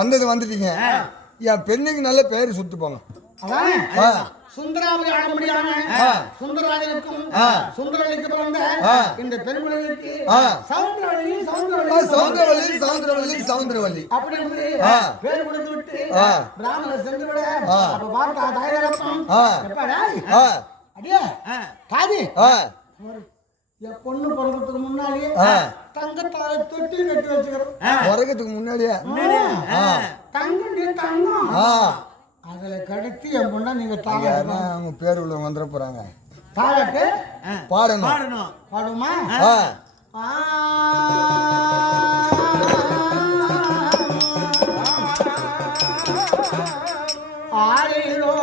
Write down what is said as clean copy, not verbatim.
வந்துட்டீங்க. என் பெண்ணுக்கு நல்ல பேரு சுட்டு போங்க. சுந்தராவதி ஆக முடியாம சுந்தரராஜனுக்கும் சுந்தரவல்லிக்கு பிறந்த இந்த பெருமளுக்கு சவுந்தரவல்லி அப்படி பேர் கொடுத்து விட்டு பிராமணர் சென்று விட அப்ப பார்த்தா தாயரப்பம் அடியே காதி என் பொண்ணு பிறக்கிறதுக்கு முன்னாடியே தங்கத்தால தொட்டி கட்டி வச்சுக்கிறோம். பிறக்கிறதுக்கு முன்னாடியே தங்கம் அதுல கடத்தி என் பொண்ணா நீங்க அவங்க பேர் உள்ள வந்துட போறாங்க. தாராட்டு பாடணும் பாடுமா? ஆளிலோ